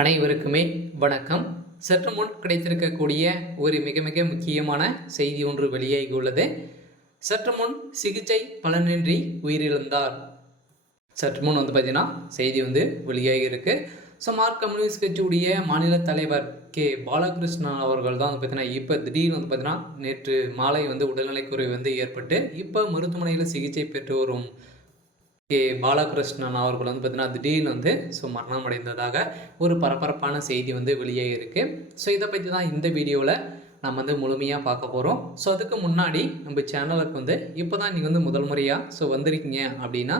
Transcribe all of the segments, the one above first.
அனைவருக்குமே வணக்கம். சற்று முன் கிடைத்திருக்கக்கூடிய ஒரு மிக மிக முக்கியமான செய்தி ஒன்று வெளியாகி உள்ளது. சற்று முன் சிகிச்சை பலனின்றி உயிரிழந்தார். சற்று முன் பார்த்தீங்கன்னா செய்தி வெளியாகி இருக்கு. ஸோ மார்க் கம்யூனிஸ்ட் கட்சியுடைய மாநில தலைவர் கே பாலகிருஷ்ணன் அவர்கள் தான் பார்த்தீங்கன்னா இப்போ திடீர்னு பார்த்தீங்கன்னா நேற்று மாலை உடல்நலைக்குறைவு ஏற்பட்டு இப்போ மருத்துவமனையில் சிகிச்சை பெற்று வரும் கே பாலகிருஷ்ணன் அவர்கள் பார்த்தீங்கன்னா திடீர்னு மரணம் அடைந்ததாக ஒரு பரபரப்பான செய்தி வெளியாகி இருக்குது. ஸோ இதை பற்றி தான் இந்த வீடியோவில் நம்ம முழுமையாக பார்க்க போகிறோம். ஸோ அதுக்கு முன்னாடி நம்ம சேனலுக்கு இப்போ தான் நீங்கள் முதல் முறையாக வந்திருக்கீங்க அப்படின்னா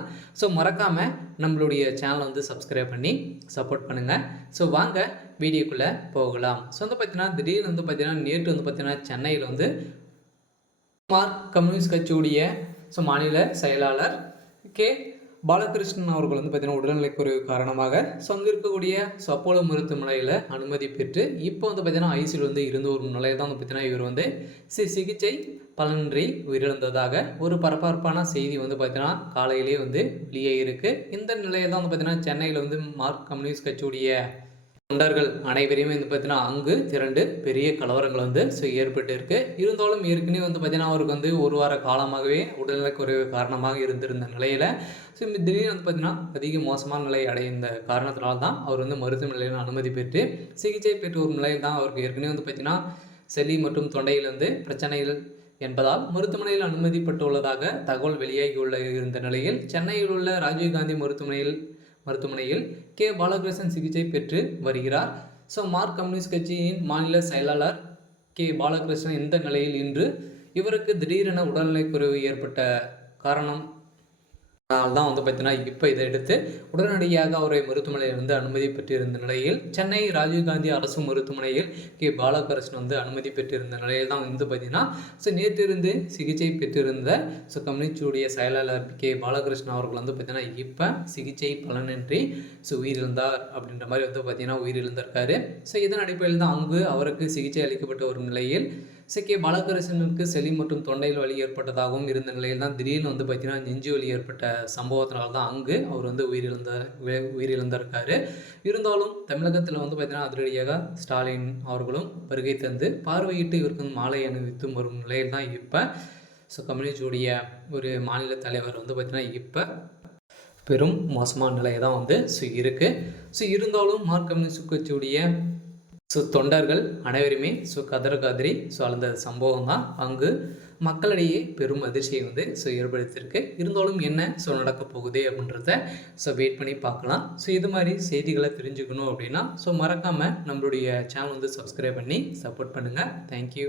மறக்காமல் நம்மளுடைய சேனலை சப்ஸ்கிரைப் பண்ணி சப்போர்ட் பண்ணுங்கள். ஸோ வாங்க வீடியோக்குள்ளே போகலாம். ஸோ பார்த்தீங்கன்னா திடீர்னு பார்த்தீங்கன்னா நேற்று பார்த்தீங்கன்னா சென்னையில் மார்க் கம்யூனிஸ்ட் கட்சியுடைய மாநில செயலாளர் கே பாலகிருஷ்ணன் அவர்கள் பார்த்தீங்கன்னா உடல்நிலைக்குறைவு காரணமாக அங்கே இருக்கக்கூடிய அப்போலோ மருத்துவமனையில் அனுமதி பெற்று இப்போ பார்த்தீங்கன்னா ஐசியில் இருந்த ஒரு நிலையில் தான் பார்த்தீங்கன்னா இவர் சிகிச்சை பலனின்றி உயிரிழந்ததாக ஒரு பரபரப்பான செய்தி பார்த்தீங்கன்னா காலையிலேயே வெளியே இருக்குது. இந்த நிலையில் தான் பார்த்தீங்கன்னா சென்னையில் மார்க் கம்யூனிஸ்ட் கட்சியுடைய தொண்டர்கள் அனைவரையுமே பார்த்தீங்கன்னா அங்கு திரண்டு பெரிய கலவரங்கள் ஏற்பட்டு இருக்கு. இருந்தாலும் ஏற்கனவே பார்த்தீங்கன்னா அவருக்கு ஒரு வார காலமாகவே உடல்நலக்குறைவு காரணமாக இருந்திருந்த நிலையில் திடீர்னு பார்த்தீங்கன்னா அதிக மோசமான நிலை அடைந்த காரணத்தினால்தான் தான் அவர் மருத்துவமனையில் அனுமதி பெற்று சிகிச்சை பெற்று ஒரு நிலையில் தான் அவருக்கு ஏற்கனவே பார்த்தீங்கன்னா செலி மற்றும் தொண்டையில் பிரச்சனைகள் என்பதால் மருத்துவமனையில் அனுமதிப்பட்டுள்ளதாக தகவல் வெளியாகி இருந்த நிலையில் சென்னையில் உள்ள ராஜீவ்காந்தி மருத்துவமனையில் கே பாலகிருஷ்ணன் சிகிச்சை பெற்று வருகிறார். ஸோ மார்க் கம்யூனிஸ்ட் கட்சியின் மாநில செயலாளர் கே பாலகிருஷ்ணன் இந்த நிலையில் இன்று இவருக்கு திடீரென உடல்நலைக்குறைவு ஏற்பட்ட காரணம் தான் பார்த்தீங்கன்னா இப்போ இதை எடுத்து உடனடியாக அவரை மருத்துவமனையில் அனுமதி பெற்றிருந்த நிலையில் சென்னை ராஜீவ்காந்தி அரசு மருத்துவமனையில் கே பாலகிருஷ்ணன் அனுமதி பெற்றிருந்த நிலையில் தான் பார்த்தீங்கன்னா நேற்றிருந்து சிகிச்சை பெற்றிருந்த கம்யூனிஸ்டுடைய செயலாளர் கே பாலகிருஷ்ணன் அவர்கள் பார்த்தீங்கன்னா இப்போ சிகிச்சை பலனின்றி உயிரிழந்தார் அப்படின்ற மாதிரி பார்த்தீங்கன்னா உயிரிழந்திருக்காரு. இதன் அடிப்படையில் தான் அங்கு அவருக்கு சிகிச்சை அளிக்கப்பட்ட ஒரு நிலையில் கே பாலகிருஷ்ணனுக்கு செலி மற்றும் தொண்டையில் வலி ஏற்பட்டதாகவும் இருந்த நிலையில் தான் திடீர்னு பார்த்தீங்கன்னா நெஞ்சு வலி ஏற்பட்ட சம்பவத்தினால தான் அங்கு அவர் உயிரிழந்திருக்காரு. இருந்தாலும் தமிழகத்தில் பார்த்தீங்கன்னா அதிரடியாக ஸ்டாலின் அவர்களும் வருகை தந்து பார்வையிட்டு இவருக்கு மாலை அணிவித்து வரும் நிலையில் தான் இப்போ கம்யூனிஸ்டுடைய ஒரு மாநில தலைவர் பார்த்தீங்கன்னா இப்போ பெரும் மோசமான நிலை தான் இருக்குது. இருந்தாலும் மார்க் கம்யூனிஸ்ட் கட்சியுடைய தொண்டர்கள் அனைவருமே கதறி அழுந்த சம்பவம் தான் அங்கு மக்களிடையே பெரும் அதிர்ச்சியை ஏற்படுத்தியிருக்கு. இருந்தாலும் என்ன நடக்க போகுது அப்படின்றத வெயிட் பண்ணி பார்க்கலாம். இது மாதிரி செய்திகளை தெரிஞ்சுக்கணும் அப்படின்னா மறக்காமல் நம்மளுடைய சேனல் சப்ஸ்கிரைப் பண்ணி சப்போர்ட் பண்ணுங்கள். தேங்க்யூ.